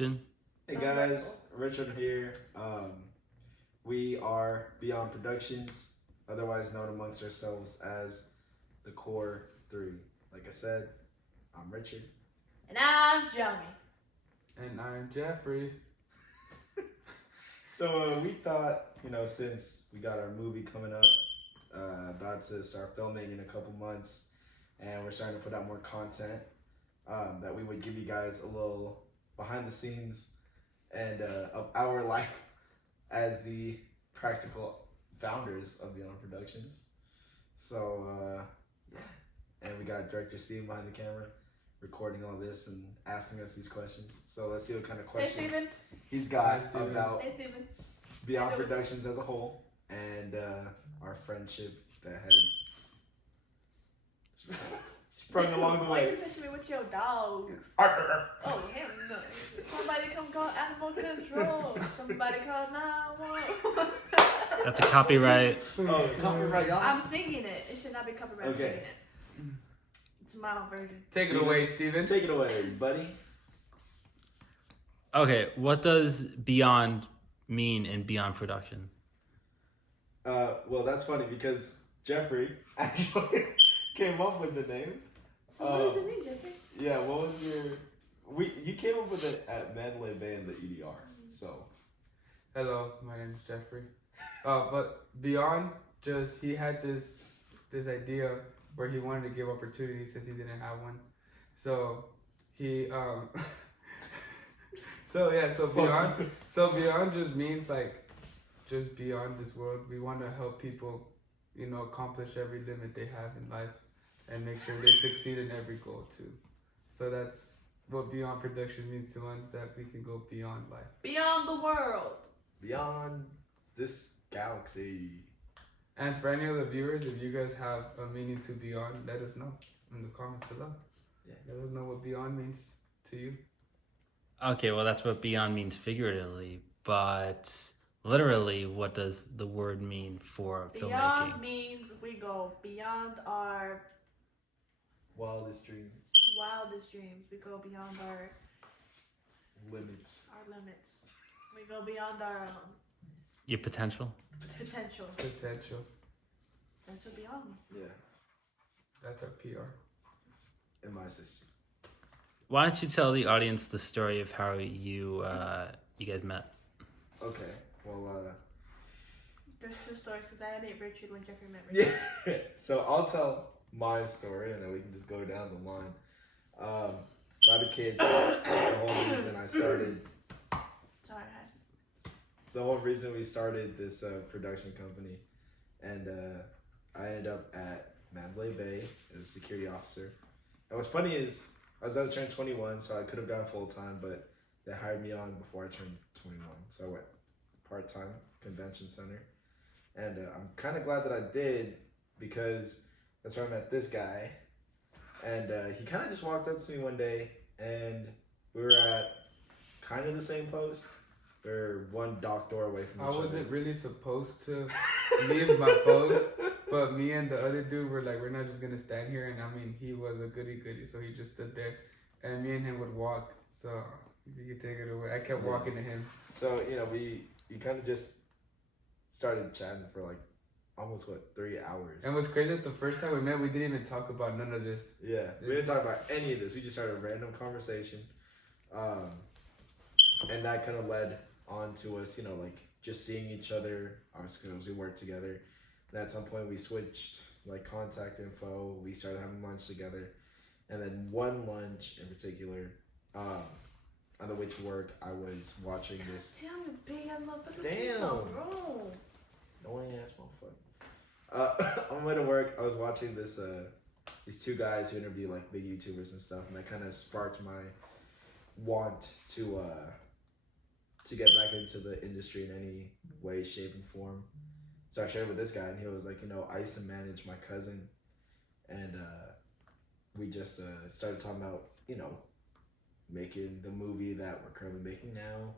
Production. Hey guys, Richard here. We are Beyond Productions, otherwise known amongst ourselves as the Core 3. Like I said, I'm Richard. And I'm Johnny. And I'm Jeffrey. So we thought, since we got our movie coming up, about to start filming in a couple months, and we're starting to put out more content, that we would give you guys a little behind the scenes and of our life as the practical founders of Beyond Productions. So yeah, and we got director Steve behind the camera recording all this and asking us these questions. So let's see what kind of questions he's got about Beyond Productions as a whole and our friendship that has sprung along the Why way. you touching me with your dogs? Oh, hell no. Somebody come call animal control. Somebody call 911. That's a copyright. Oh, copyright, y'all. I'm singing it. It should not be copyright. I'm Okay. singing it. It's my own version. Take it away, Steven. Take it away, buddy. Okay, what does Beyond mean in Beyond Productions? Well, that's funny because Jeffrey actually came up with the name. So what does it mean, Jeffrey? Yeah, what was your... You came up with it at Mandalay Bay in the EDR, so... Hello, my name is Jeffrey. But Beyond, he had this idea where he wanted to give opportunity since he didn't have one. So he so Beyond just means just beyond this world. We want to help people, accomplish every limit they have in life and make sure they succeed in every goal too. So that's what Beyond Production means to us, that we can go beyond life. Beyond the world. Beyond this galaxy. And for any of the viewers, if you guys have a meaning to Beyond, let us know in the comments below. Yeah. Let us know what Beyond means to you. Okay, well, that's what Beyond means figuratively, but literally, what does the word mean for Beyond filmmaking? means we go beyond our Wildest dreams. wildest dreams. We go beyond our Limits. limits. We go beyond our Your potential? potential. Potential. Potential beyond. Yeah, That's our PR. in my system. Why don't you tell the audience the story of how you guys met? Okay, well, There's two stories because I met Richard when Jeffrey met Richard. yeah. So I'll tell my story and then we can just go down the line. So I had a kid. The whole reason I started... Sorry, I The whole reason we started this production company, and I ended up at Mandalay Bay as a security officer. And what's funny is I was about to turn 21, so I could have gone full time, but they hired me on before I turned 21, so I went part time convention center. And I'm kind of glad that I did because that's where I met this guy, and he kind of just walked up to me one day, and we were at kind of the same post. We're one dock door away from each I other. wasn't really supposed to leave my post, but me and the other dude were like, we're not just gonna stand here. And I mean, he was a goody, so he just stood there, and me and him would walk. So you can take it away. I kept walking to him. So we kind of just started chatting for like almost 3 hours. And what's crazy is the first time we met, we didn't even talk about none of this. Yeah, we didn't talk about any of this. We just started a random conversation, and that kind of led on to us, just seeing each other. Obviously, because we worked together. And at some point, we switched contact info. We started having lunch together, and then one lunch in particular, on the way to work, I was watching this. Damn, you big ass motherfucker. Damn. So wrong. Annoying ass motherfucker. On the way to work, I was watching this these two guys who interview big YouTubers and stuff, and that kind of sparked my want to get back into the industry in any way, shape, and form. So I shared with this guy, and he was like, I used to manage my cousin, and we just started talking about, making the movie that we're currently making now,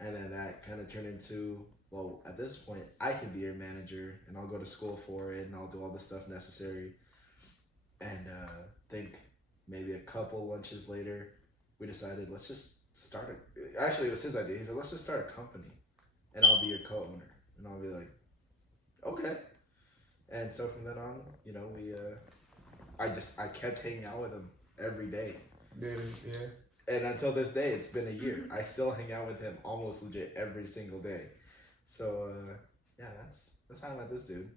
and then that kind of turned into, well, at this point, I can be your manager, and I'll go to school for it, and I'll do all the stuff necessary. And think maybe a couple lunches later, we decided let's just start a. Actually, it was his idea. He said, let's just start a company, and I'll be your co-owner. And I'll be like, okay. And so from then on, you know, I kept hanging out with him every day. Dude, yeah. And until this day, it's been a year. I still hang out with him almost legit every single day. So yeah, that's how I met this dude.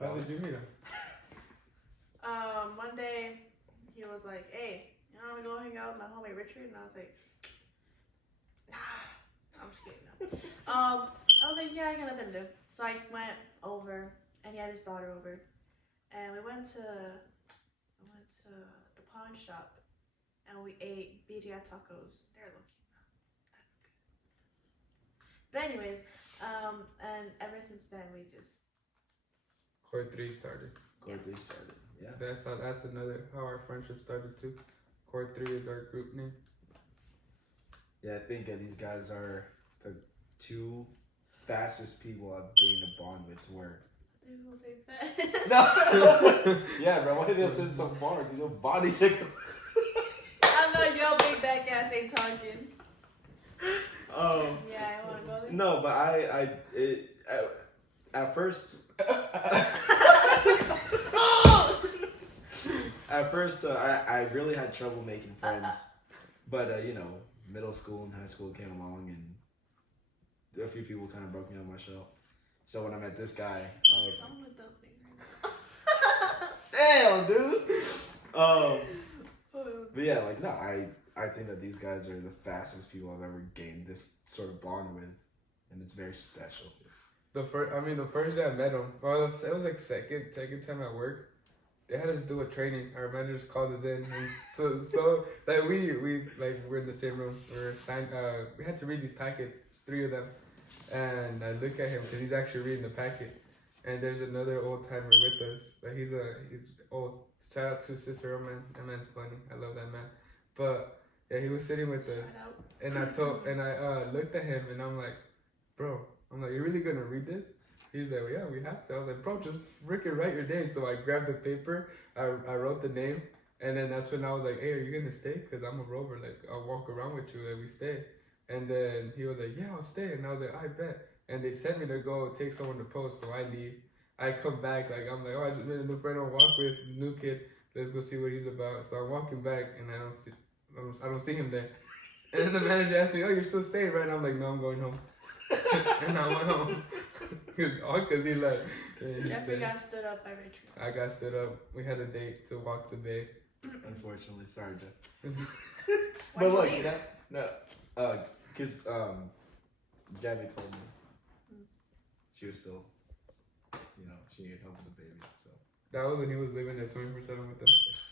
How did you meet him? One day he was like, "Hey, you want to go hang out with my homie Richard?" And I was like, "Nah, I'm just kidding." No. I was like, "Yeah, I got nothing to do." So I went over, and he had his daughter over, and we went to the pawn shop, and we ate birria tacos. They're looking that's good. But anyways, and ever since then we just Core 3 started. Core 3 started. Yeah. That's another how our friendship started too. Core 3 is our group name. Yeah, I think these guys are the two fastest people I've gained a bond with. To where. they will say fast. No. Yeah, bro. Why did they send so far? These little body chicken. I know your big back ass ain't talking. Yeah, I wanna go there. No, but at first. At first, I really had trouble making friends, but you know, middle school and high school came along, and a few people kind of broke me on my shell. So when I met this guy, I was like, Someone don't think "Damn, dude." But yeah, like no, I think that these guys are the fastest people I've ever gained this sort of bond with, and it's very special. The first day I met him, well, it was like second time at work. They had us do a training. Our managers called us in, and so like we're in the same room. We had to read these packets. It's 3 of them, and I look at him because he's actually reading the packet. And there's another old timer with us. Like he's old. Shout out to Sister Man. That man's funny. I love that man. But yeah, he was sitting with us, and I looked at him, and I'm like, bro. I'm like, you really gonna read this? He's like, well, yeah, we have to. I was like, bro, just freaking write your name. So I grabbed the paper, I wrote the name, and then that's when I was like, hey, are you gonna stay? Because I'm a rover, like, I'll walk around with you, like, we stay. And then he was like, yeah, I'll stay. And I was like, I bet. And they sent me to go take someone to post, so I leave. I come back, like, I'm like, oh, I just made a new friend I'll walk with, new kid. Let's go see what he's about. So I'm walking back, and I don't see him there. And then the manager asked me, oh, you're still staying, right? And I'm like, no, I'm going home. And I went home. Because he left. Jeffrey got stood up by Richard. I got stood up. We had a date to walk the bay. Unfortunately, sorry, Jeff. Why'd But you look, leave? because Gabby told me she was still, you know, she needed help with the baby, so. That was when he was living there 24/7 with them.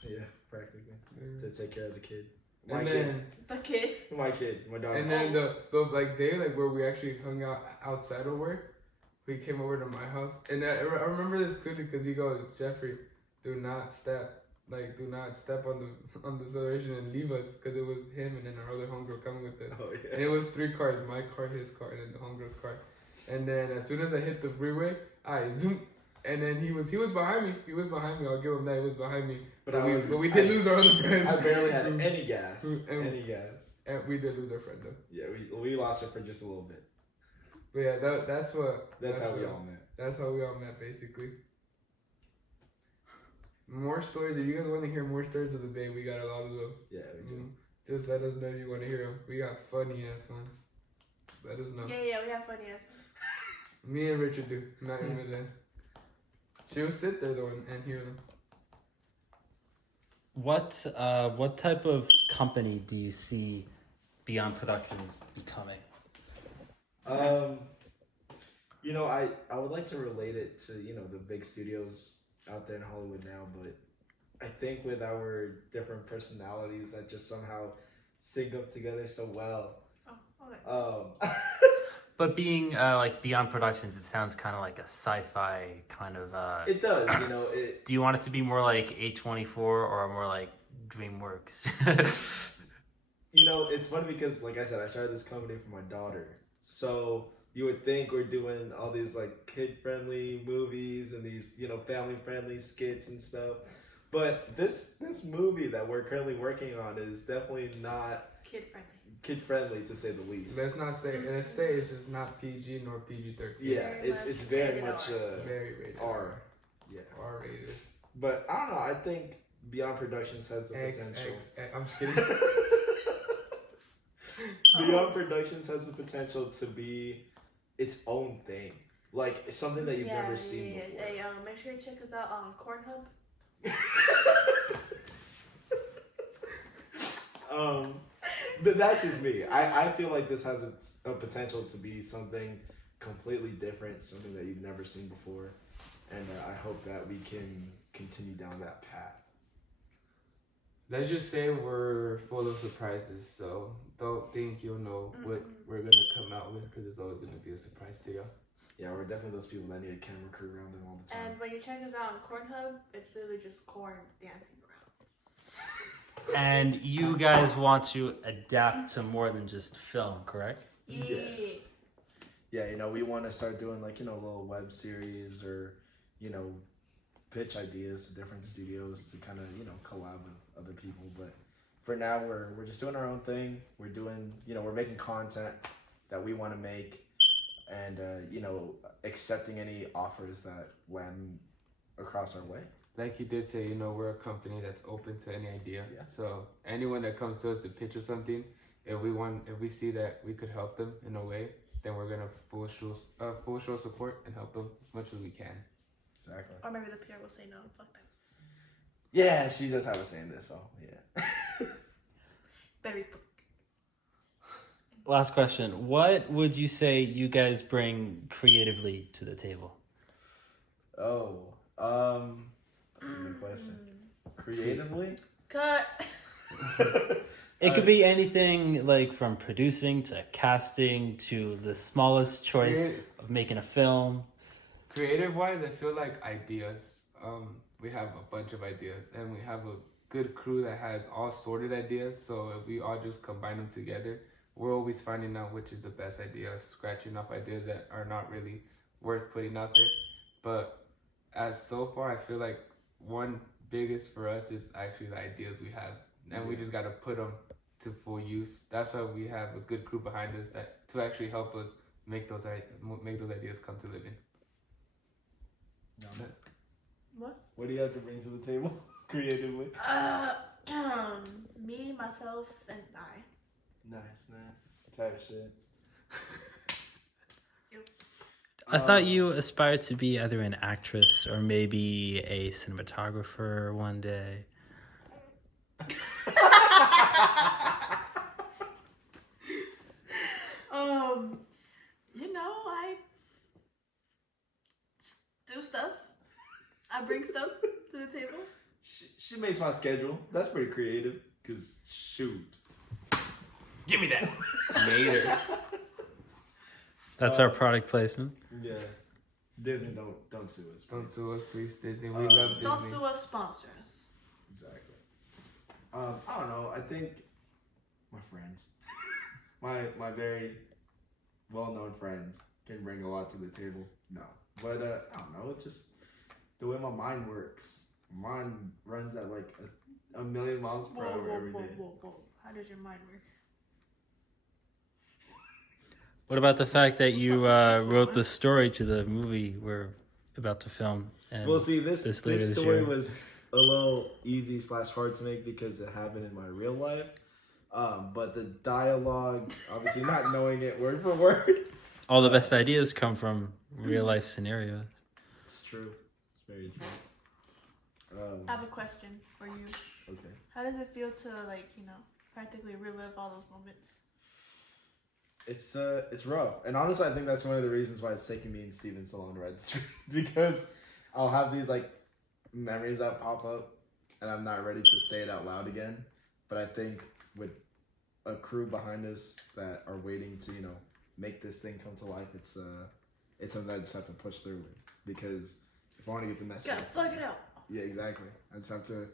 Yeah, practically. To take care of the kid. And then The kid. My kid, my daughter. And then the like day like where we actually hung out outside of work, we came over to my house, and I remember this clearly because he goes, Jeffrey, do not step on the celebration and leave us, because it was him and then our other homegirl coming with us. Oh yeah. And it was 3 cars, my car, his car, and then the homegirl's car. And then as soon as I hit the freeway, I zoom. And then he was behind me. I'll give him that. He was behind me. But we did lose our other friend. I barely had any gas. And we did lose our friend though. Yeah, we lost her for just a little bit. But yeah, that's how we all met. That's how we all met, basically. More stories. If you guys want to hear more stories of the Bay, we got a lot of those. Yeah, we do. Just let us know if you want to hear them. We got funny ass ones. Let us know. Yeah, we have funny ass. Me and Richard do. Not even then. She'll sit there though and hear them. What type of company do you see Beyond Productions becoming? You know, I would like to relate it to, you know, the big studios out there in Hollywood now, but I think with our different personalities that just somehow sync up together so well. Oh, okay. But being like Beyond Productions, it sounds kind of like a sci-fi kind of. It does, you know. Do you want it to be more like A24 or more like DreamWorks? You know, it's funny because, like I said, I started this company for my daughter. So you would think we're doing all these like kid-friendly movies and these, you know, family-friendly skits and stuff. But this movie that we're currently working on is definitely not Kid friendly. kid friendly, to say the least. Let's not say. Let's say it's just not PG nor PG-13. Yeah, Very it's much very rated much R. Very rated R. Yeah, R rated. but I don't know. I think Beyond Productions has the potential. I'm just kidding. Beyond Productions has the potential to be its own thing, like something that you've never seen before. Hey, make sure you check us out on Cornhub. But that's just me. I feel like this has a potential to be something completely different, something that you've never seen before, and I hope that we can continue down that path. Let's just say we're full of surprises, so don't think you'll know what we're gonna come out with, because it's always gonna be a surprise to y'all. Yeah, we're definitely those people that need a camera crew around them all the time. And when you check us out on Cornhub, it's literally just corn dancing around. And you guys want to adapt to more than just film, correct? Yeah. Yeah, we want to start doing like, little web series or, pitch ideas to different studios to kind of, collab with other people. But for now, we're just doing our own thing. We're doing, we're making content that we want to make and, accepting any offers that land across our way. Like you did say, we're a company that's open to any idea. Yeah. So anyone that comes to us to pitch or something, if we see that we could help them in a way, then we're gonna full show support and help them as much as we can. Exactly. Or maybe the PR will say no. Fuck them. Yeah, she does have a say in this, so yeah. Very quick. Last question. What would you say you guys bring creatively to the table? Oh, that's a good question. Creatively? Cut. It could be anything like from producing to casting to the smallest choice of making a film. Creative wise, I feel like ideas. We have a bunch of ideas, and we have a good crew that has all sorted ideas. So if we all just combine them together, we're always finding out which is the best idea, scratching off ideas that are not really worth putting out there. But as so far, I feel like one biggest for us is actually the ideas we have, and we just got to put them to full use. That's why we have a good crew behind us that to actually help us make those ideas come to living. What? What do you have to bring to the table creatively? Me, myself, and I. Nice. Type shit. I thought you aspired to be either an actress or maybe a cinematographer one day. I do stuff. I bring stuff to the table. She makes my schedule. That's pretty creative. Cause shoot. Give me that. Later. That's our product placement. Yeah. Disney, don't sue us. Don't please. sue us, please, Disney. We love Disney. Don't sue us, sponsor us. Exactly. I don't know. I think my friends, my very well-known friends, can bring a lot to the table. No, but I don't know. It's just the way my mind works. Mine runs at like a million miles per hour every day. Whoa. How does your mind work? What about the fact that you wrote the story to the movie we're about to film? And Well, see, this later this story year. was a little easy / hard to make because it happened in my real life. But the dialogue, obviously not knowing it word for word. All the best ideas come from real life scenarios. It's true. It's very true. I have a question for you. Okay. How does it feel to practically relive all those moments? It's rough, and honestly, I think that's one of the reasons why it's taking me and Steven so long to write this, because I'll have these like memories that pop up, and I'm not ready to say it out loud again. But I think with a crew behind us that are waiting to make this thing come to life, it's something I just have to push through with, because if I want to get the message, Gotta suck it out. yeah, exactly. I just have to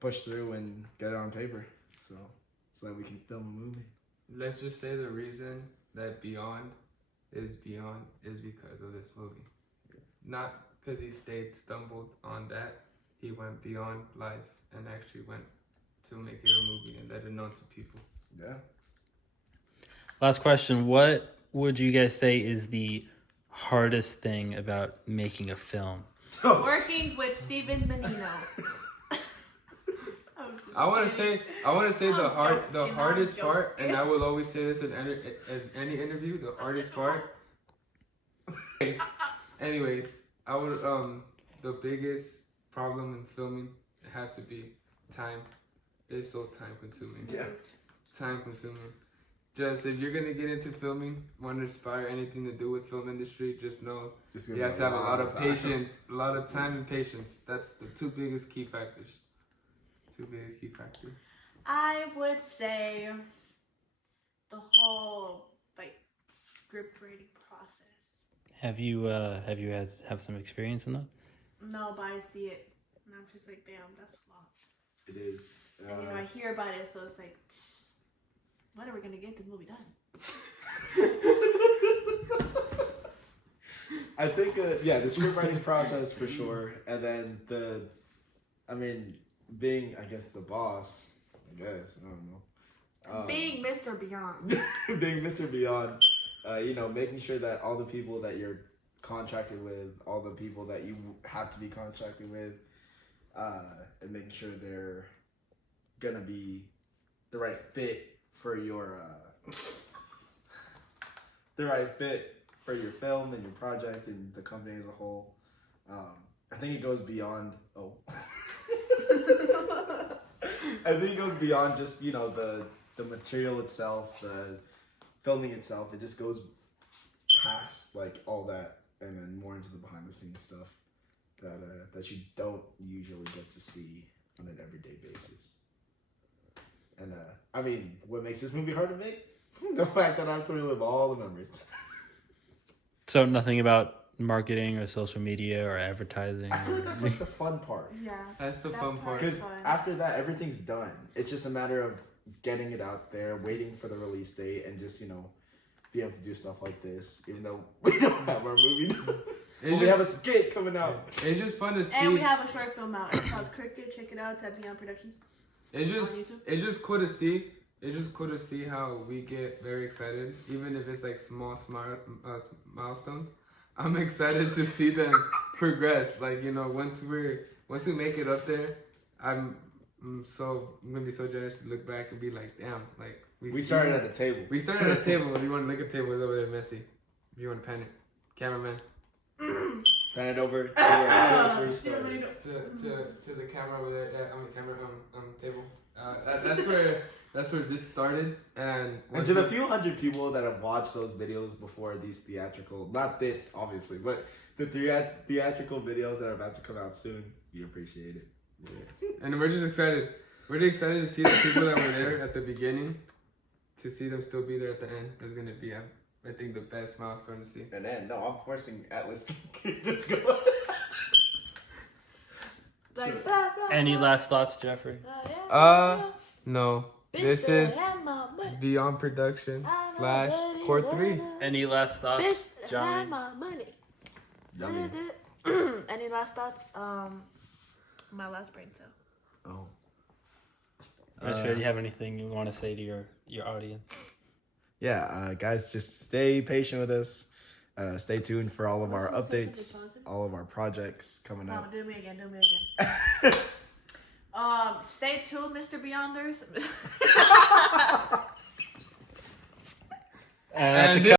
push through and get it on paper, so that we can film a movie. Let's just say the reason that Beyond is because of this movie. Not because he stumbled on that, he went beyond life and actually went to make it a movie and let it known to people. Yeah. Last question. What would you guys say is the hardest thing about making a film? Working with Steven Menino. I want to say the joking, hardest I'm part, joking. and I will always say this in any interview. The hardest part. Anyways, I would the biggest problem in filming has to be time. It's so time consuming. Yeah. Time consuming. Just if you're gonna get into filming, want to aspire anything to do with film industry, just know you have to have a lot of patience, a lot of time and patience. That's the two biggest key factors. I would say the whole like script writing process. Have you have some experience in that? No, but I see it, and I'm just like, damn, that's a lot. It is. And I hear about it, so it's like, when are we gonna get this movie done? I think, the script writing process for sure, and then being, I guess, the boss. I don't know. Being Mr. Beyond. Being Mr. Beyond, making sure that all the people that you're contracted with, all the people that you have to be contracted with, and making sure they're gonna be the right fit for your film and your project and the company as a whole. I think it goes beyond. I think it goes beyond just the material itself, the filming itself. It just goes past like all that, and then more into the behind the scenes stuff that you don't usually get to see on an everyday basis. And what makes this movie hard to make? The fact that I have to relive all the memories. So nothing about marketing or social media or advertising. I feel like that's like the fun part. Yeah. That's the That fun part. part. Because Fun. after that, everything's done. It's just a matter of getting it out there, waiting for the release date, and just, be able to do stuff like this, even though we don't have our movie. We have a skit coming out. It's just fun to see. And we have a short film out. It's called Cricket. Check it out. It's at Beyond Production. It's YouTube? just cool to see. It's just cool to see how we get very excited, even if it's like small milestones. I'm excited to see them progress. Like once we make it up there, I'm gonna be so generous to look back and be like, damn, like We started at a table. We started at a table. If you want to look at the table, it's over there, messy. If you want to pan it, cameraman. Pan it over to where it first started. To the camera over there. Camera table. That's where this started, and to the few hundred people that have watched those videos before these theatrical, not this obviously, but the theatrical videos that are about to come out soon, we appreciate it. Yeah. And we're just excited. We're just excited to see the people that were there at the beginning, to see them still be there at the end. Is gonna be, I think, the best milestone to see. And then I'm forcing Atlas to just go. Like, blah, blah, Any blah. last thoughts, Jeffrey? No. This is Beyond Production / Core 3. Any last thoughts, Bitch, Johnny? have my money. Yummy. Any last thoughts? My last brain cell. Oh. Richard, do you have anything you want to say to your audience? Yeah, guys, just stay patient with us. Stay tuned for all of our Also, say updates, something positive. all of our projects coming No, out. do me again. Stay tuned, Mr. Beyonders. That's a And cut.